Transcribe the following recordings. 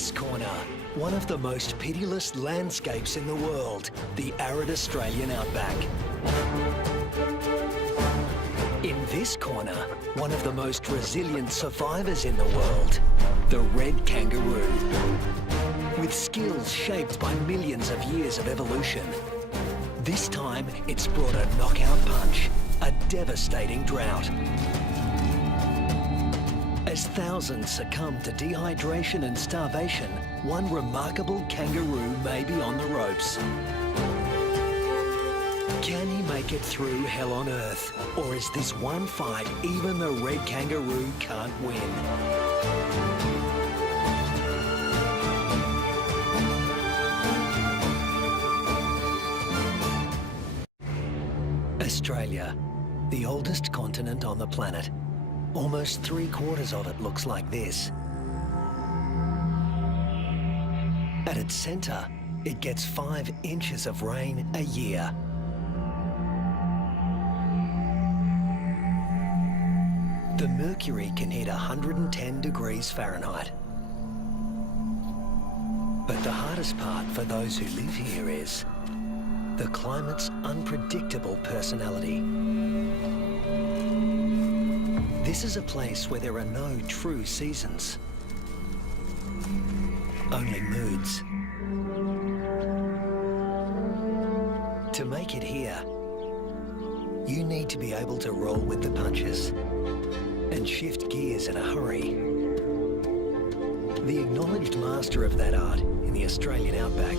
this corner, one of the most pitiless landscapes in the world, the arid Australian outback. In this corner, one of the most resilient survivors in the world, the red kangaroo. With skills shaped by millions of years of evolution, this time it's brought a knockout punch, a devastating drought. As thousands succumb to dehydration and starvation, one remarkable kangaroo may be on the ropes. Can he make it through hell on earth? Or is this one fight even the red kangaroo can't win? Australia, the oldest continent on the planet. Almost 3/4 of it looks like this. At its centre, it gets 5 inches of rain a year. The mercury can hit 110 degrees Fahrenheit. But the hardest part for those who live here is the climate's unpredictable personality. This is a place where there are no true seasons, only moods. To make it here, you need to be able to roll with the punches and shift gears in a hurry. The acknowledged master of that art in the Australian outback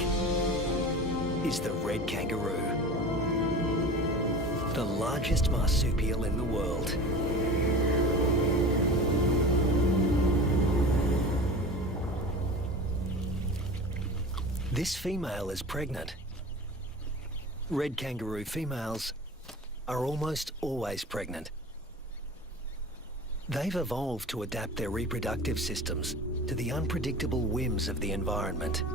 is the red kangaroo, the largest marsupial in the world. This female is pregnant. Red kangaroo females are almost always pregnant. They've evolved to adapt their reproductive systems to the unpredictable whims of the environment.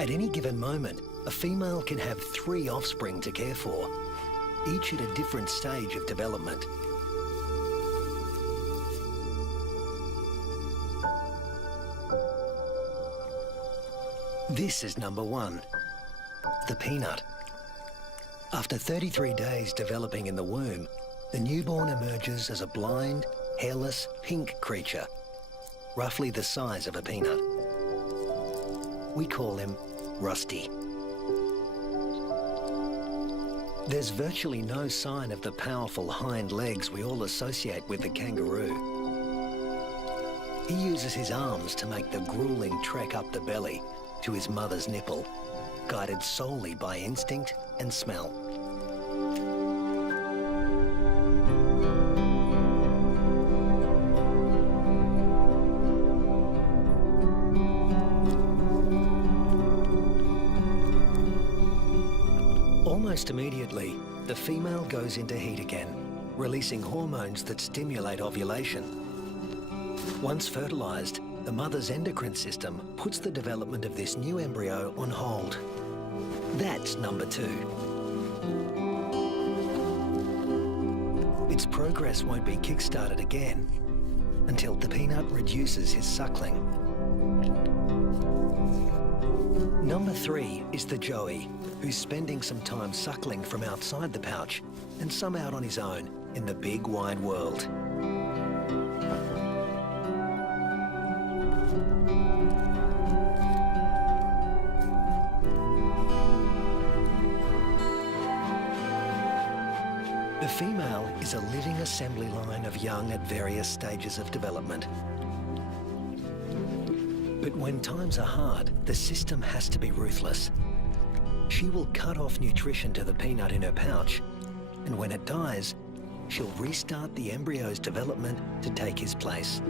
At any given moment, a female can have 3 offspring to care for, each at a different stage of development. This is number 1, the peanut. After 33 days developing in the womb, the newborn emerges as a blind, hairless, pink creature, roughly the size of a peanut. We call him Rusty. There's virtually no sign of the powerful hind legs we all associate with the kangaroo. He uses his arms to make the grueling trek up the belly to his mother's nipple, guided solely by instinct and smell. Almost immediately, the female goes into heat again, releasing hormones that stimulate ovulation. Once fertilized, the mother's endocrine system puts the development of this new embryo on hold. That's number 2. Its progress won't be kick-started again until the peanut reduces his suckling. Number 3 is the joey, who's spending some time suckling from outside the pouch and some out on his own in the big wide world. The female is a living assembly line of young at various stages of development. But when times are hard, the system has to be ruthless. She will cut off nutrition to the peanut in her pouch, and when it dies, she'll restart the embryo's development to take his place.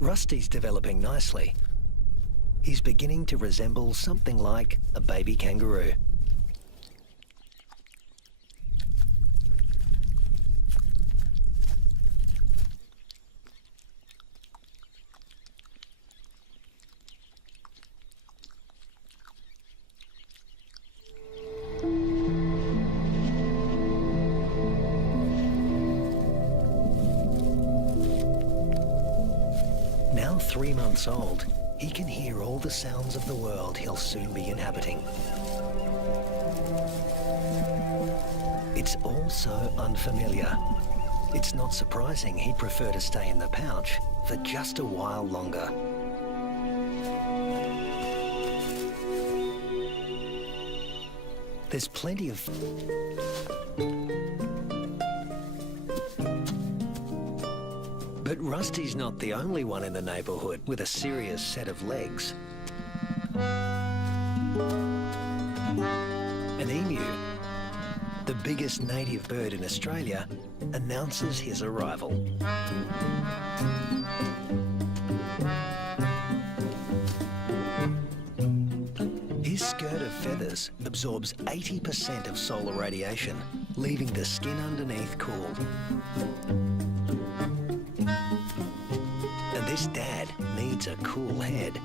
Rusty's developing nicely. He's beginning to resemble something like a baby kangaroo. Now 3 months old, he can hear all the sounds of the world he'll soon be inhabiting. It's all so unfamiliar. It's not surprising he'd prefer to stay in the pouch for just a while longer. There's plenty of... But Rusty's not the only one in the neighbourhood with a serious set of legs. An emu, the biggest native bird in Australia, announces his arrival. His skirt of feathers absorbs 80% of solar radiation, leaving the skin underneath cool. And this dad needs a cool head.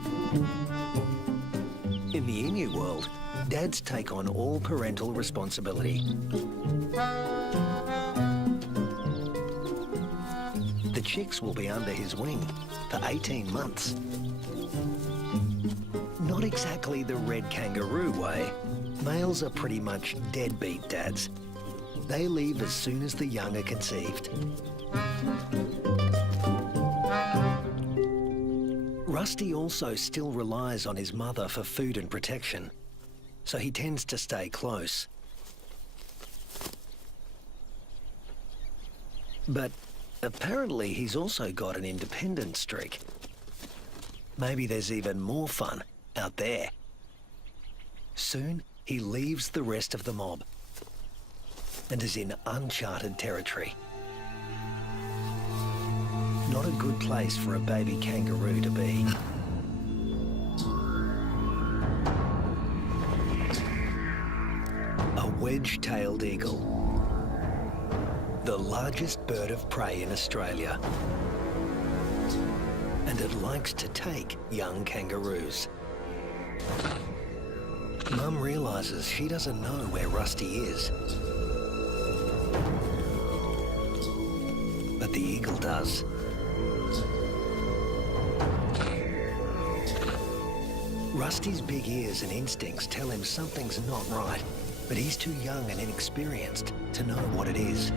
In the emu world, dads take on all parental responsibility. The chicks will be under his wing for 18 months. Not exactly the red kangaroo way. Males are pretty much deadbeat dads. They leave as soon as the young are conceived. Rusty also still relies on his mother for food and protection, so he tends to stay close. But apparently he's also got an independent streak. Maybe there's even more fun out there. Soon he leaves the rest of the mob and is in uncharted territory. Not a good place for a baby kangaroo to be. A wedge-tailed eagle, the largest bird of prey in Australia. And it likes to take young kangaroos. Mum realises she doesn't know where Rusty is. But the eagle does. Rusty's big ears and instincts tell him something's not right, but he's too young and inexperienced to know what it is.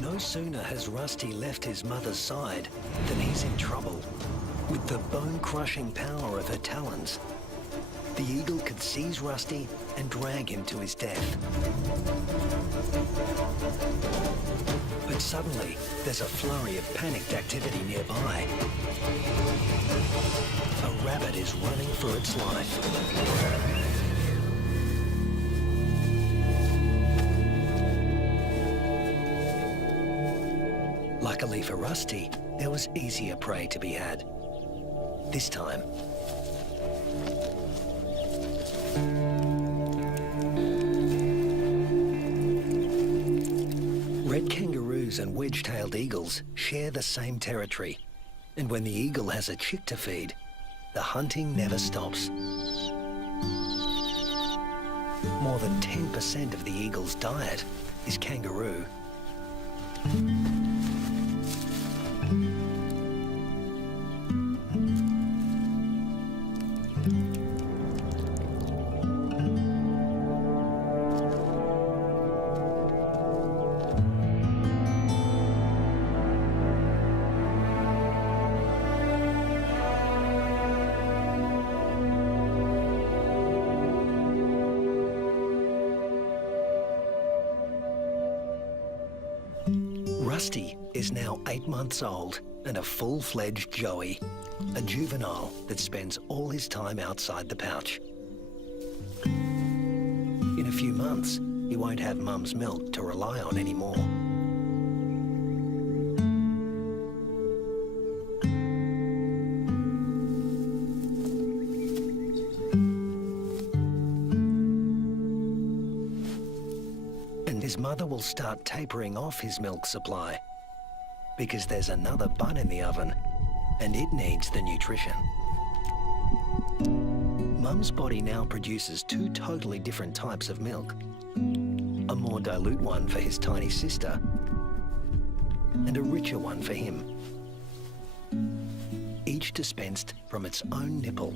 No sooner has Rusty left his mother's side than he's in trouble. With the bone-crushing power of her talons, the eagle could seize Rusty and drag him to his death. But suddenly, there's a flurry of panicked activity nearby. A rabbit is running for its life. Luckily for Rusty, there was easier prey to be had. This time, red kangaroos and wedge-tailed eagles share the same territory. And when the eagle has a chick to feed, the hunting never stops. More than 10% of the eagle's diet is kangaroo. Rusty is now 8 months old and a full-fledged joey, a juvenile that spends all his time outside the pouch. In a few months, he won't have Mum's milk to rely on anymore. mother will start tapering off his milk supply because there's another bun in the oven and it needs the nutrition. Mum's body now produces two totally different types of milk. A more dilute one for his tiny sister and a richer one for him. Each dispensed from its own nipple.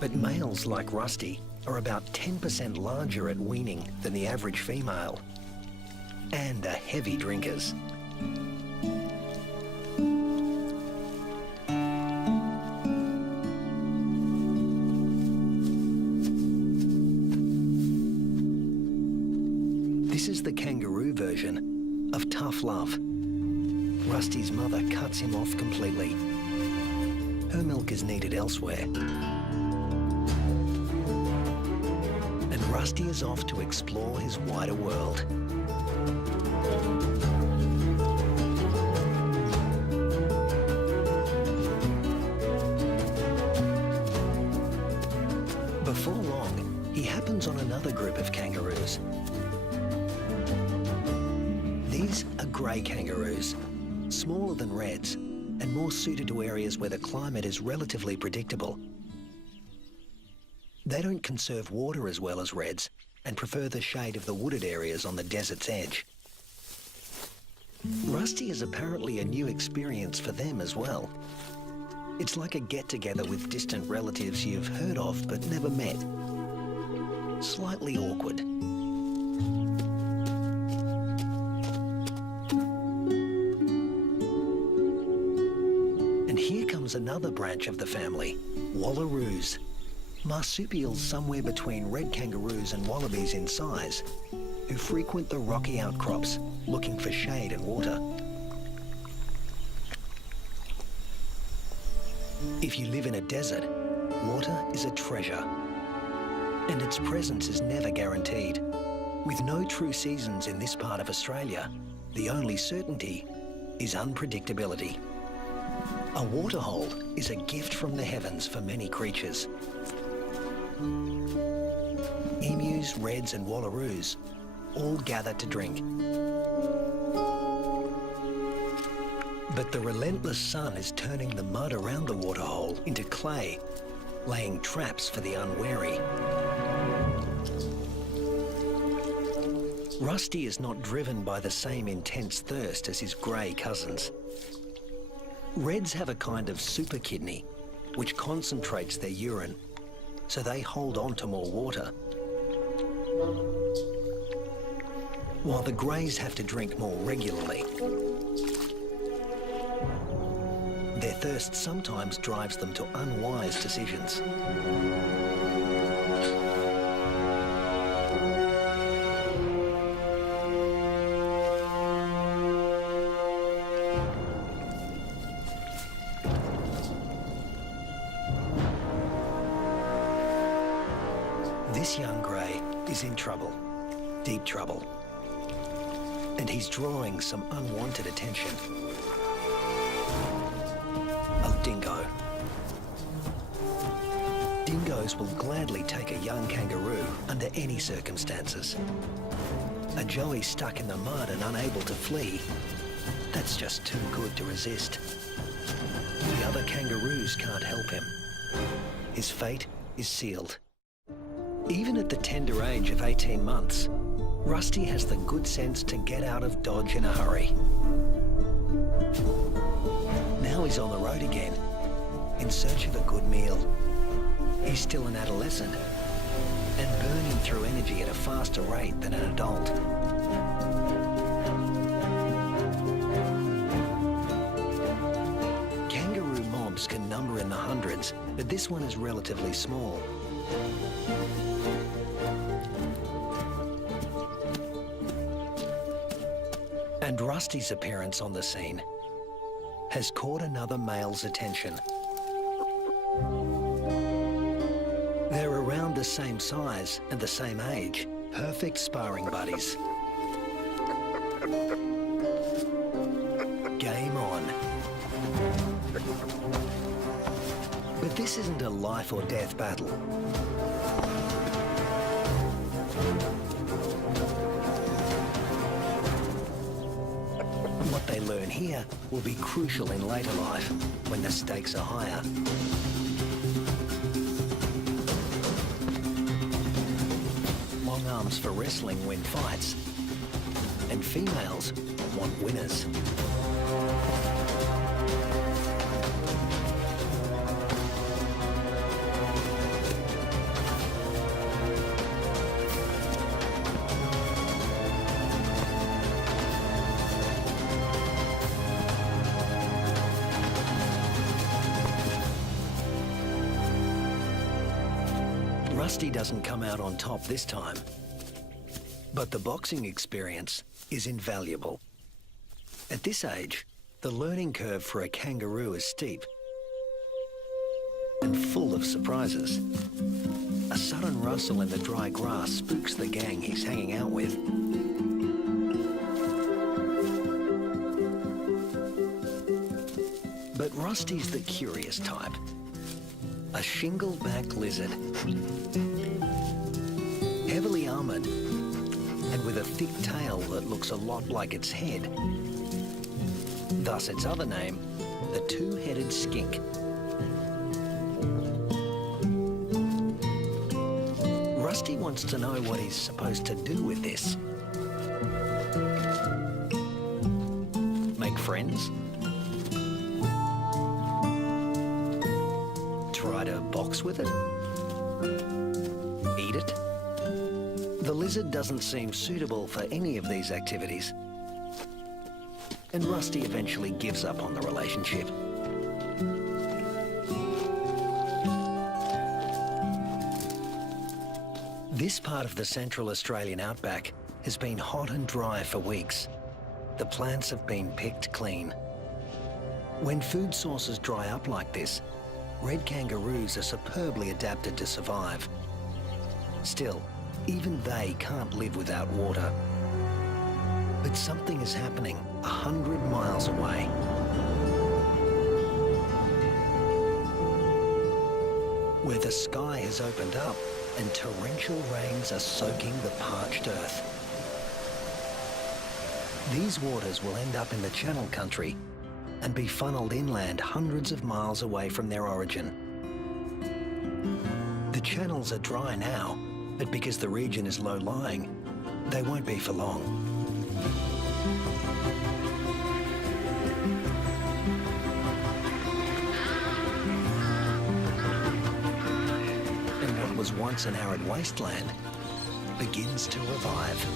But males like Rusty are about 10% larger at weaning than the average female and are heavy drinkers. This is the kangaroo version of tough love. Rusty's mother cuts him off completely. Her milk is needed elsewhere. And Rusty is off to explore his wider world. Before long, he happens on another group of kangaroos. These are grey kangaroos, smaller than reds and more suited to areas where the climate is relatively predictable. They don't conserve water as well as reds and prefer the shade of the wooded areas on the desert's edge. Rusty is apparently a new experience for them as well. It's like a get-together with distant relatives you've heard of but never met. Slightly awkward. And here comes another branch of the family, wallaroos. Marsupials somewhere between red kangaroos and wallabies in size, who frequent the rocky outcrops looking for shade and water. If you live in a desert, water is a treasure, and its presence is never guaranteed. With no true seasons in this part of Australia, the only certainty is unpredictability. A waterhole is a gift from the heavens for many creatures. Emus, reds and wallaroos all gather to drink. But the relentless sun is turning the mud around the waterhole into clay, laying traps for the unwary. Rusty is not driven by the same intense thirst as his grey cousins. Reds have a kind of super kidney, which concentrates their urine, so they hold on to more water. While the greys have to drink more regularly. Their thirst sometimes drives them to unwise decisions. This young grey is in trouble, deep trouble, and he's drawing some unwanted attention. A dingo. Dingoes will gladly take a young kangaroo under any circumstances. A joey stuck in the mud and unable to flee, that's just too good to resist. The other kangaroos can't help him. His fate is sealed. Even at the tender age of 18 months, Rusty has the good sense to get out of Dodge in a hurry. Now he's on the road again, in search of a good meal. He's still an adolescent, and burning through energy at a faster rate than an adult. Kangaroo mobs can number in the hundreds, but this one is relatively small. And Rusty's appearance on the scene has caught another male's attention. They're around the same size and the same age, perfect sparring buddies. Game on. But But this isn't a life or death battle. What they learn here will be crucial in later life, when the stakes are higher. Long arms for wrestling win fights, and females want winners. Rusty doesn't come out on top this time, but the boxing experience is invaluable. At this age, the learning curve for a kangaroo is steep and full of surprises. A sudden rustle in the dry grass spooks the gang he's hanging out with. But Rusty's the curious type. A shingle-back lizard, heavily armoured and with a thick tail that looks a lot like its head. Thus its other name, the two-headed skink. Rusty wants to know what he's supposed to do with this. Make friends? Try to box with it? Eat it? The lizard doesn't seem suitable for any of these activities. And Rusty eventually gives up on the relationship. This part of the Central Australian outback has been hot and dry for weeks. The plants have been picked clean. When food sources dry up like this, red kangaroos are superbly adapted to survive. Still, even they can't live without water. But something is happening 100 miles away. Where the sky has opened up and torrential rains are soaking the parched earth. These waters will end up in the Channel Country and be funneled inland hundreds of miles away from their origin. The channels are dry now, but because the region is low-lying, they won't be for long. And what was once an arid wasteland begins to revive.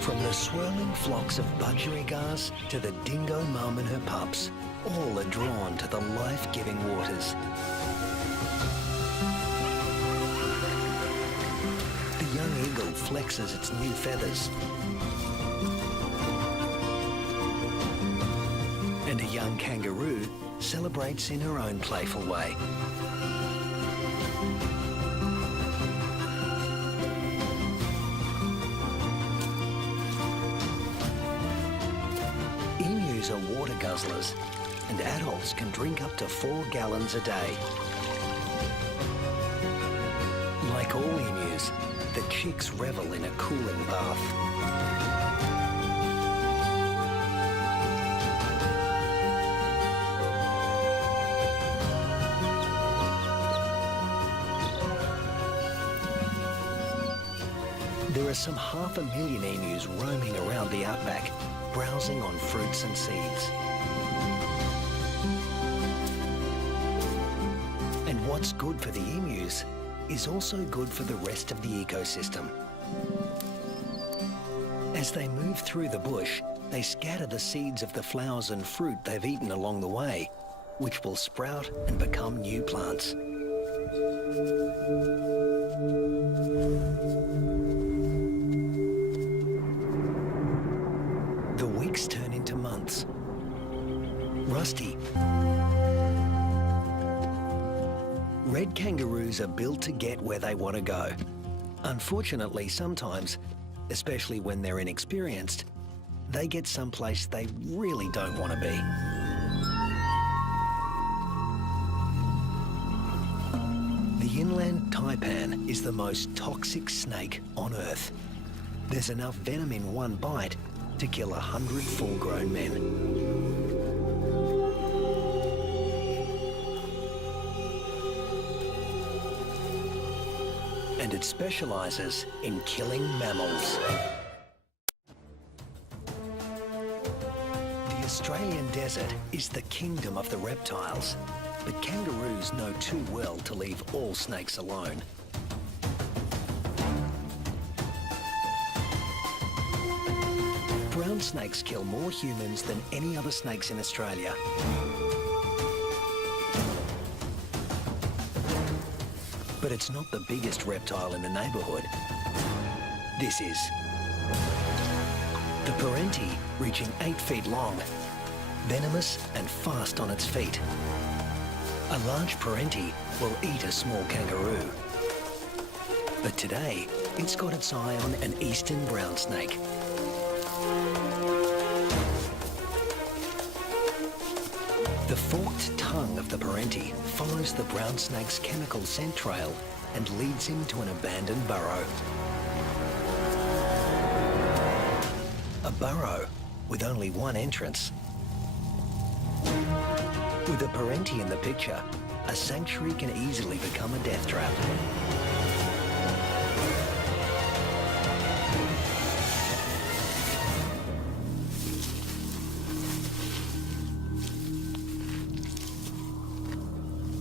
From the swirling flocks of budgerigars to the dingo mum and her pups, all are drawn to the life-giving waters. The young eagle flexes its new feathers. And a young kangaroo celebrates in her own playful way. Emus are water guzzlers, and adults can drink up to 4 gallons a day. Like all emus, the chicks revel in a cooling bath. There are some 500,000 emus roaming around the outback, browsing on fruits and seeds. And what's good for the emus is also good for the rest of the ecosystem. As they move through the bush, they scatter the seeds of the flowers and fruit they've eaten along the way, which will sprout and become new plants. The weeks turn into months. Rusty Red kangaroos are built to get where they want to go. Unfortunately, sometimes, especially when they're inexperienced, they get someplace they really don't want to be. The inland taipan is the most toxic snake on Earth. There's enough venom in one bite to kill 100 full-grown men. And it specialises in killing mammals. The Australian desert is the kingdom of the reptiles, but kangaroos know too well to leave all snakes alone. Brown snakes kill more humans than any other snakes in Australia. But it's not the biggest reptile in the neighbourhood. This is. The parenti, reaching 8 feet long, venomous and fast on its feet. A large parenti will eat a small kangaroo. But today, it's got its eye on an eastern brown snake. The forked tongue of the parenti follows the brown snake's chemical scent trail and leads him to an abandoned burrow. A burrow with only one entrance. With a parenti in the picture, a sanctuary can easily become a death trap.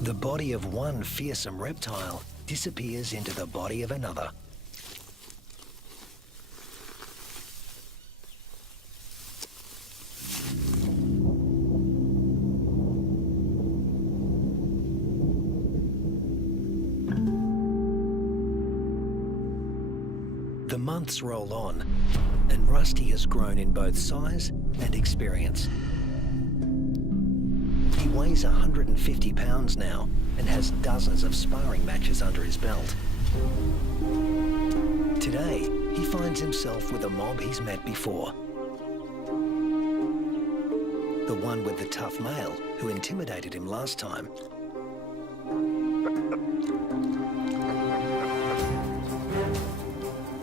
The body of one fearsome reptile disappears into the body of another. The months roll on, and Rusty has grown in both size and experience. He weighs 150 pounds now and has dozens of sparring matches under his belt. Today, he finds himself with a mob he's met before. The one with the tough male who intimidated him last time.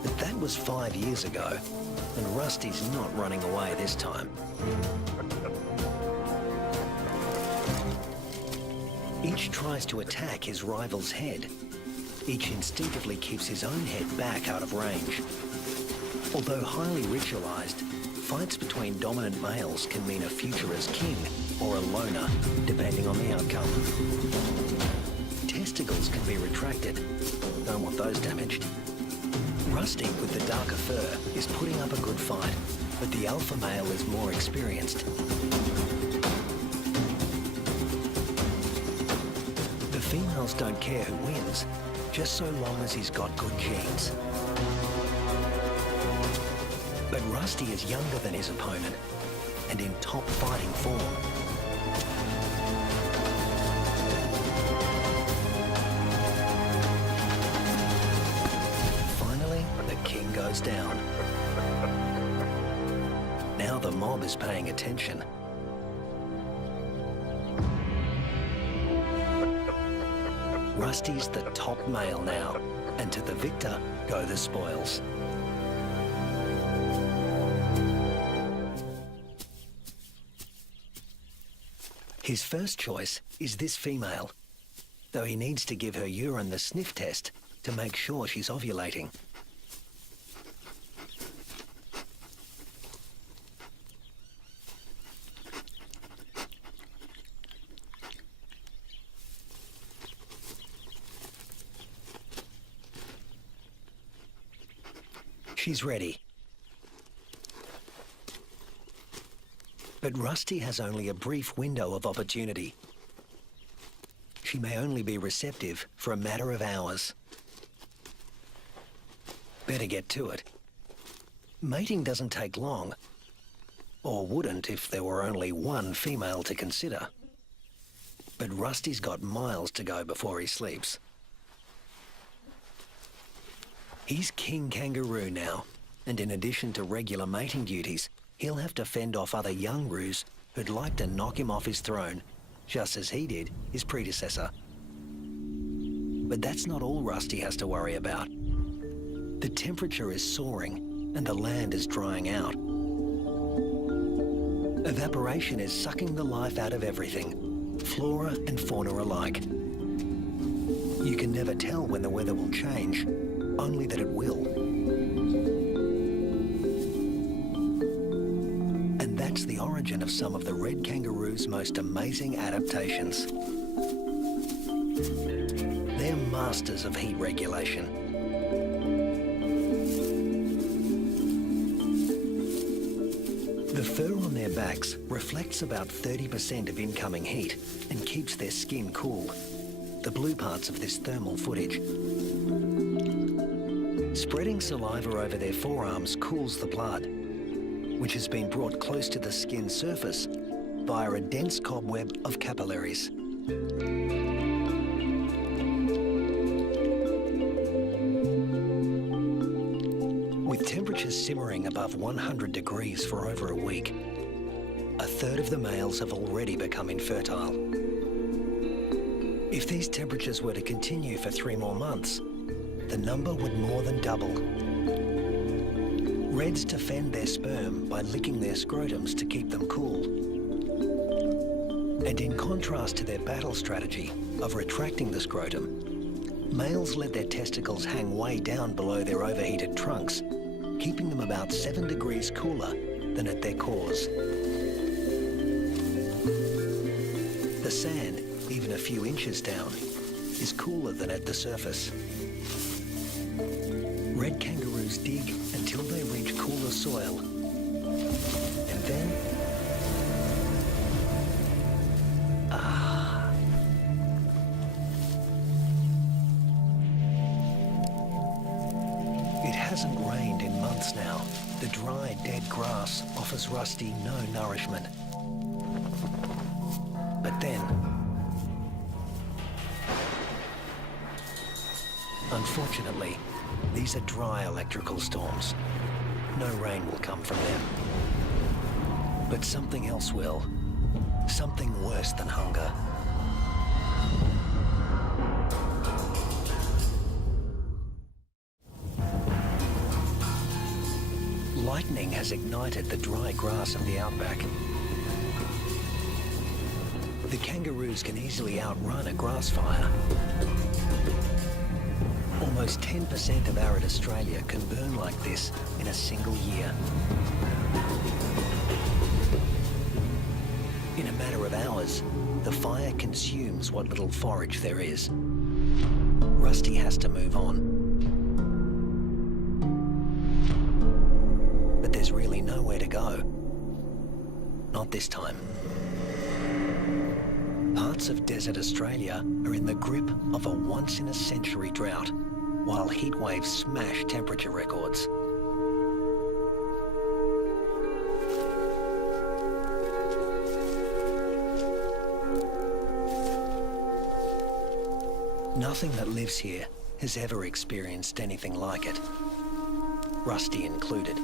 But that was 5 years ago, and Rusty's not running away this time. Each tries to attack his rival's head. Each instinctively keeps his own head back out of range. Although highly ritualized, fights between dominant males can mean a future as king or a loner, depending on the outcome. Testicles can be retracted. Don't want those damaged. Rusty, with the darker fur, is putting up a good fight, but the alpha male is more experienced. Females don't care who wins, just so long as he's got good genes. But Rusty is younger than his opponent and in top fighting form. Finally, the king goes down. Now the mob is paying attention. Rusty's the top male now, and to the victor go the spoils. His first choice is this female, though he needs to give her urine the sniff test to make sure she's ovulating. She's ready. But Rusty has only a brief window of opportunity. She may only be receptive for a matter of hours. Better get to it. Mating doesn't take long, or wouldn't if there were only one female to consider. But Rusty's got miles to go before he sleeps. He's King Kangaroo now, and in addition to regular mating duties, he'll have to fend off other young roos who'd like to knock him off his throne, just as he did his predecessor. But that's not all Rusty has to worry about. The temperature is soaring and the land is drying out. Evaporation is sucking the life out of everything, flora and fauna alike. You can never tell when the weather will change, only that it will. And that's the origin of some of the red kangaroo's most amazing adaptations. They're masters of heat regulation. The fur on their backs reflects about 30% of incoming heat and keeps their skin cool, the blue parts of this thermal footage. Spreading saliva over their forearms cools the blood, which has been brought close to the skin surface via a dense cobweb of capillaries. With temperatures simmering above 100 degrees for over a week, a third of the males have already become infertile. If these temperatures were to continue for 3 more months, the number would more than double. Reds defend their sperm by licking their scrotums to keep them cool. And in contrast to their battle strategy of retracting the scrotum, males let their testicles hang way down below their overheated trunks, keeping them about 7 degrees cooler than at their cores. The sand, even a few inches down, is cooler than at the surface. Red kangaroos dig until they reach cooler soil. And then... It hasn't rained in months now. The dry, dead grass offers Rusty no nourishment. But then... Unfortunately, these are dry electrical storms. No rain will come from them. But something else will. Something worse than hunger. Lightning has ignited the dry grass of the outback. The kangaroos can easily outrun a grass fire. Almost 10% of arid Australia can burn like this in a single year. In a matter of hours, the fire consumes what little forage there is. Rusty has to move on. But there's really nowhere to go. Not this time. Parts of desert Australia are in the grip of a once-in-a-century drought, while heat waves smash temperature records. Nothing that lives here has ever experienced anything like it, Rusty included.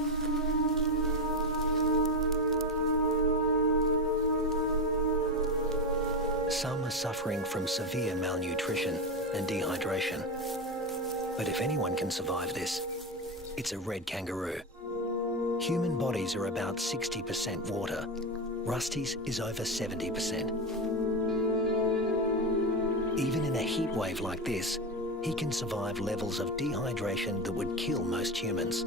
Some are suffering from severe malnutrition and dehydration. But if anyone can survive this, it's a red kangaroo. Human bodies are about 60% water. Rusty's is over 70%. Even in a heat wave like this, he can survive levels of dehydration that would kill most humans.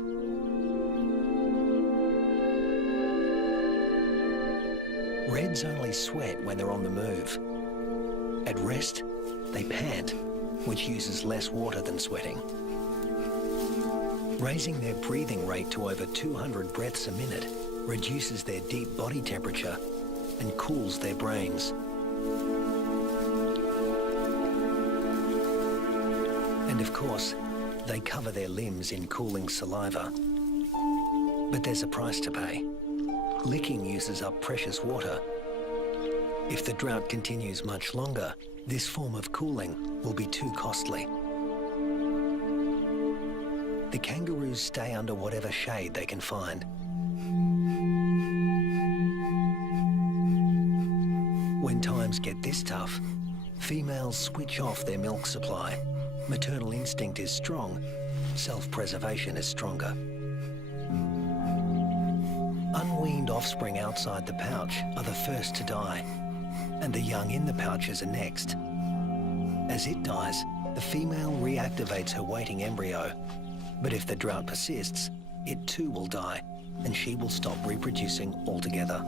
Reds only sweat when they're on the move. At rest, they pant, which uses less water than sweating. Raising their breathing rate to over 200 breaths a minute reduces their deep body temperature and cools their brains. And of course, they cover their limbs in cooling saliva. But there's a price to pay. Licking uses up precious water. If the drought continues much longer, this form of cooling will be too costly. The kangaroos stay under whatever shade they can find. When times get this tough, females switch off their milk supply. Maternal instinct is strong, self-preservation is stronger. Unweaned offspring outside the pouch are the first to die, and the young in the pouches are next. As it dies, the female reactivates her waiting embryo, but if the drought persists, it too will die, and she will stop reproducing altogether.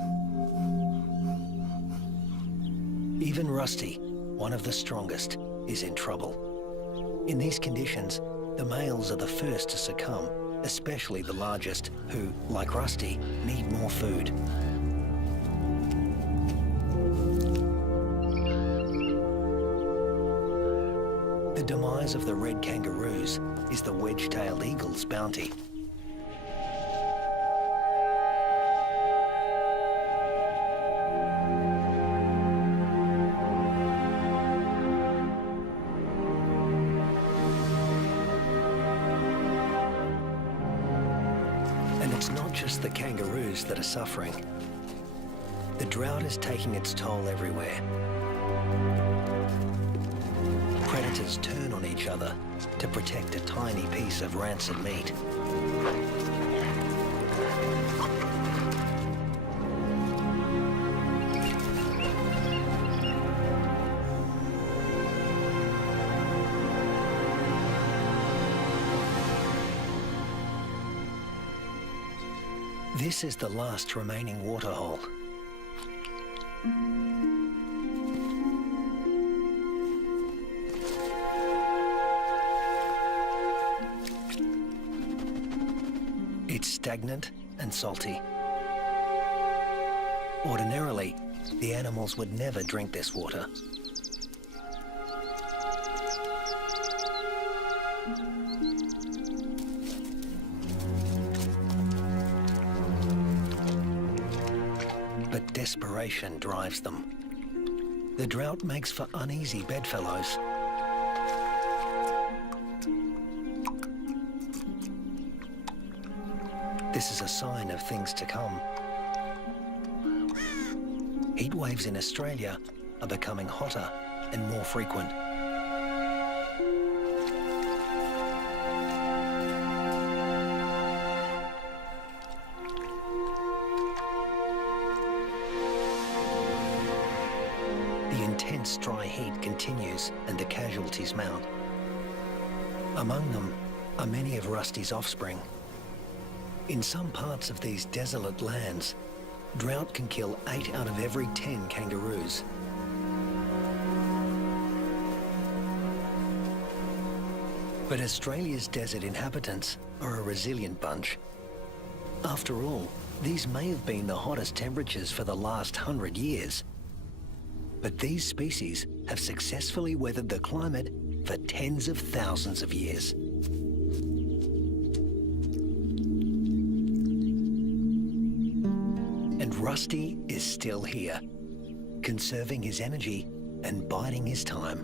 Even Rusty, one of the strongest, is in trouble. In these conditions, the males are the first to succumb, especially the largest, who, like Rusty, need more food. The demise of the red kangaroos is the wedge-tailed eagle's bounty. And it's not just the kangaroos that are suffering. The drought is taking its toll everywhere. Predators turn on each other to protect a tiny piece of rancid meat. This is the last remaining waterhole. It's stagnant and salty. Ordinarily, the animals would never drink this water. But desperation drives them. The drought makes for uneasy bedfellows. This is a sign of things to come. Heat waves in Australia are becoming hotter and more frequent. The intense dry heat continues and the casualties mount. Among them are many of Rusty's offspring. In some parts of these desolate lands, drought can kill 8 out of every 10 kangaroos. But Australia's desert inhabitants are a resilient bunch. After all, these may have been the hottest temperatures for the last 100 years. But these species have successfully weathered the climate for tens of thousands of years. And Rusty is still here, conserving his energy and biding his time.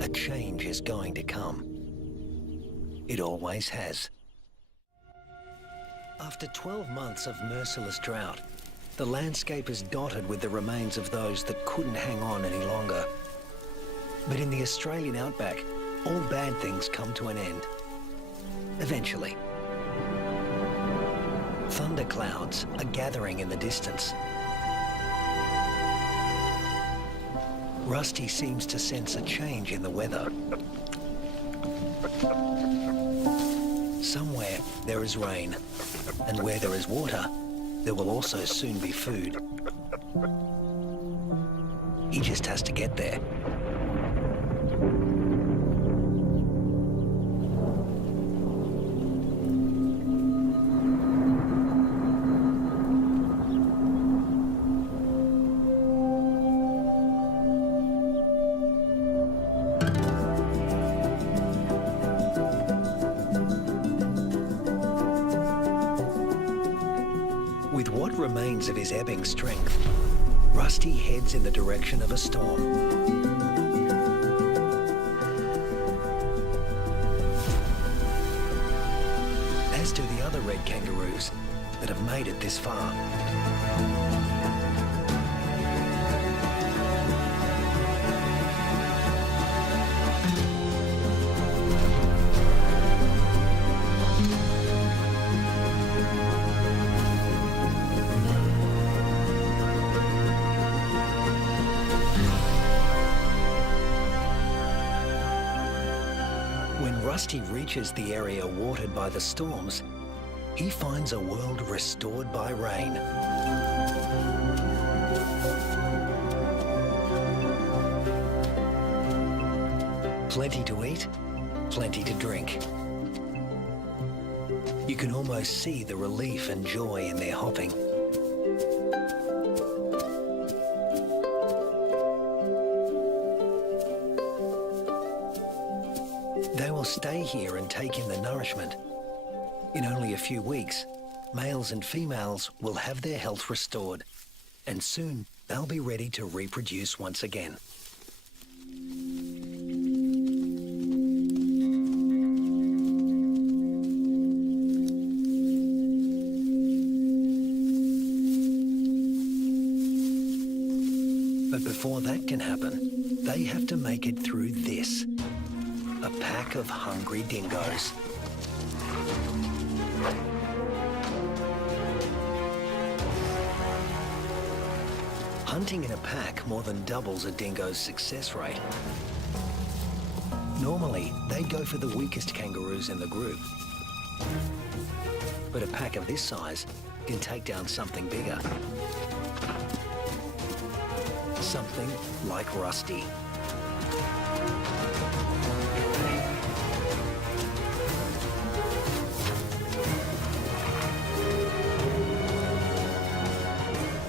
A change is going to come. It always has. After 12 months of merciless drought, the landscape is dotted with the remains of those that couldn't hang on any longer. But in the Australian outback, all bad things come to an end. Eventually. Thunderclouds are gathering in the distance. Rusty seems to sense a change in the weather. Somewhere there is rain, and where there is water, there will also soon be food. He just has to get there. With what remains of his ebbing strength, Rusty heads in the direction of a storm. As do the other red kangaroos that have made it this far. When Rusty reaches the area watered by the storms, he finds a world restored by rain. Plenty to eat, plenty to drink. You can almost see the relief and joy in their hopping. They will stay here and take in the nourishment. In only a few weeks, males and females will have their health restored, and soon they'll be ready to reproduce once again. But before that can happen, they have to make it through this. A pack of hungry dingoes. Hunting in a pack more than doubles a dingo's success rate. Normally, they go for the weakest kangaroos in the group. But a pack of this size can take down something bigger. Something like Rusty.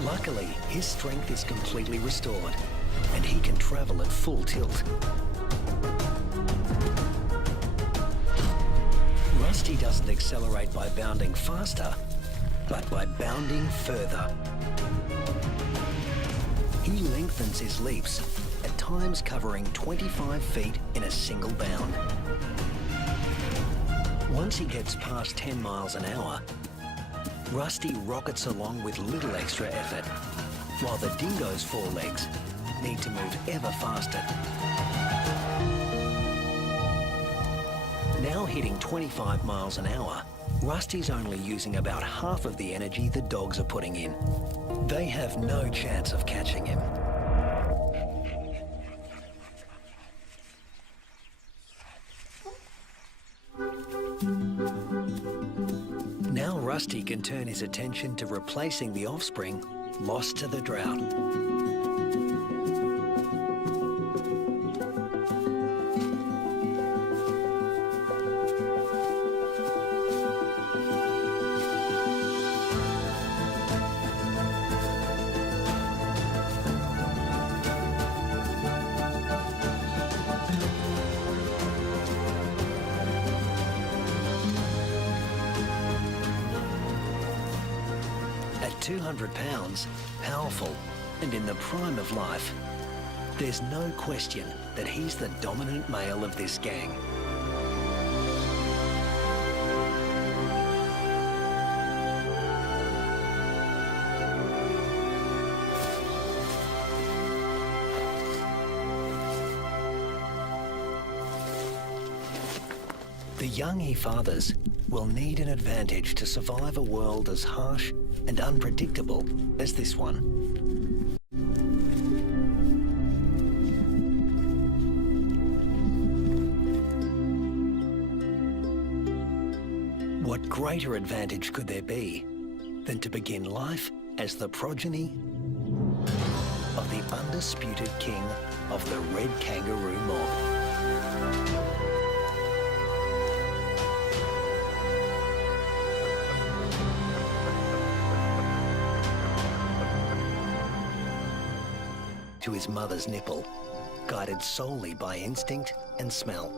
Luckily, his strength is completely restored, and he can travel at full tilt. Rusty doesn't accelerate by bounding faster, but by bounding further. He lengthens his leaps, at times covering 25 feet in a single bound. Once he gets past 10 miles an hour, Rusty rockets along with little extra effort, while the dingo's forelegs need to move ever faster. Now hitting 25 miles an hour, Rusty's only using about half of the energy the dogs are putting in. They have no chance of catching him. Now Rusty can turn his attention to replacing the offspring lost to the drought. At 200 pounds, powerful, and in the prime of life, there's no question that he's the dominant male of this gang. The young he fathers will need an advantage to survive a world as harsh and unpredictable as this one. What greater advantage could there be than to begin life as the progeny of the undisputed king of the red kangaroo mob? To his mother's nipple, guided solely by instinct and smell.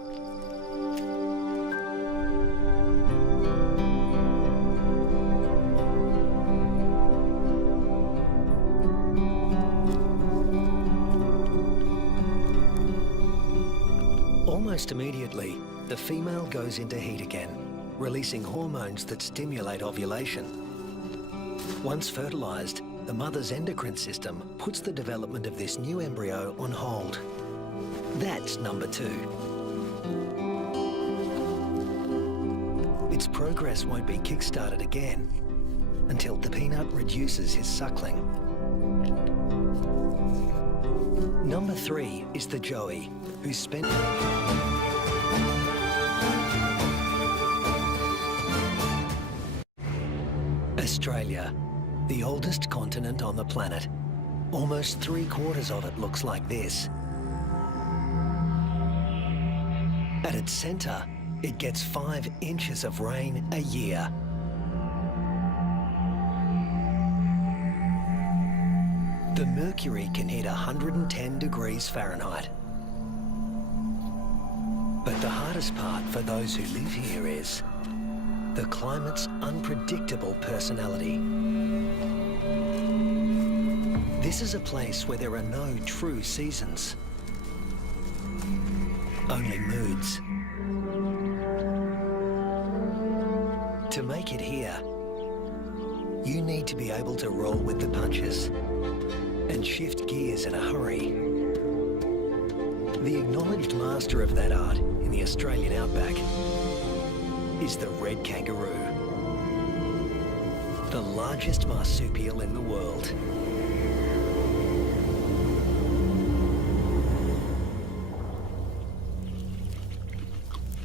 Almost immediately, the female goes into heat again, releasing hormones that stimulate ovulation. Once fertilized, the mother's endocrine system puts the development of this new embryo on hold. That's number 2. Its progress won't be kick-started again until the peanut reduces his suckling. Number 3 is the joey, who spent... Australia, the oldest continent on the planet. Almost 3/4 of it looks like this. At its centre, it gets 5 inches of rain a year. The mercury can hit 110 degrees Fahrenheit. But the hardest part for those who live here is the climate's unpredictable personality. This is a place where there are no true seasons, only moods. To make it here, you need to be able to roll with the punches and shift gears in a hurry. The acknowledged master of that art in the Australian outback is the red kangaroo, the largest marsupial in the world.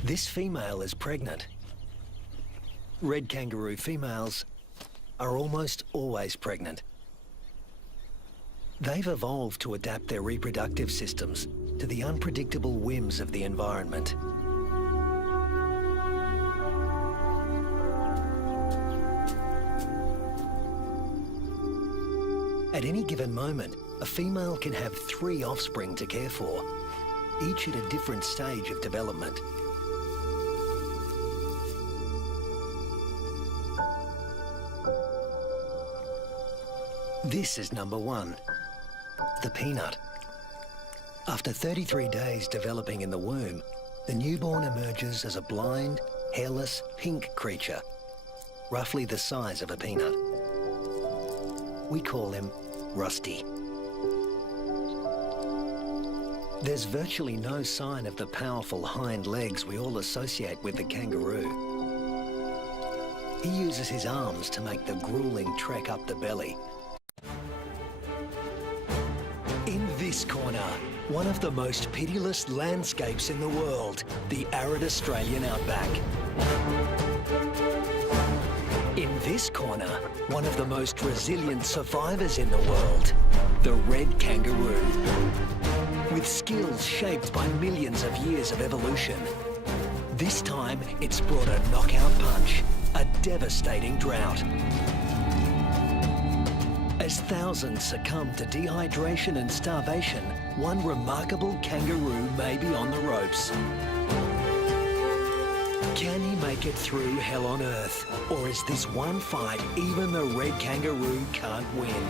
This female is pregnant. Red kangaroo females are almost always pregnant. They've evolved to adapt their reproductive systems to the unpredictable whims of the environment. At any given moment, a female can have 3 offspring to care for, each at a different stage of development. This is number 1, the peanut. After 33 days developing in the womb, the newborn emerges as a blind, hairless, pink creature, roughly the size of a peanut. We call him Rusty. There's virtually no sign of the powerful hind legs we all associate with the kangaroo. He uses his arms to make the grueling trek up the belly. In this corner, one of the most pitiless landscapes in the world, the arid Australian outback. In this corner, one of the most resilient survivors in the world, the red kangaroo. With skills shaped by millions of years of evolution, this time it's brought a knockout punch, a devastating drought. As thousands succumb to dehydration and starvation, one remarkable kangaroo may be on the ropes. Can he make it through hell on earth? Or is this one fight even the red kangaroo can't win?